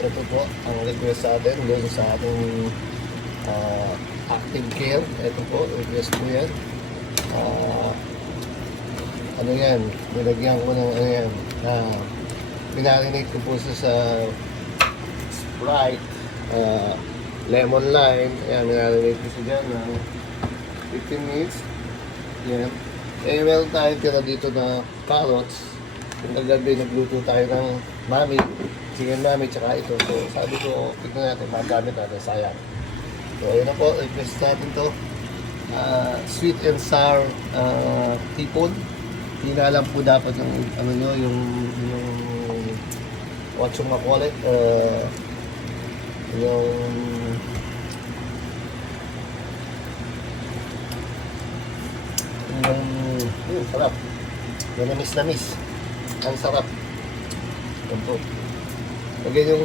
ito po ang request sa atin doon sa ating active care. Ito po, request po yan. Ano yan, nilagyan ko ng ano yan, pinarinate ko po sa Sprite, lemon lime. Ayan, pinarinate ko siya dyan ng 15 minutes. Yan. Eh, meron tayo tira dito na carrots. Yung kagabi, nagluto tayo ng mami, chicken mami, tsaka ito. So, sabi ko, tignan natin, magamit natin, sayang. So, ayun na po, request natin to. Sweet and sour tipon. Hindi na alam po dapat ng ano nyo, yung what you call it, yung sarap. Yung namis. Ang sarap. Ito po. Lagyan yung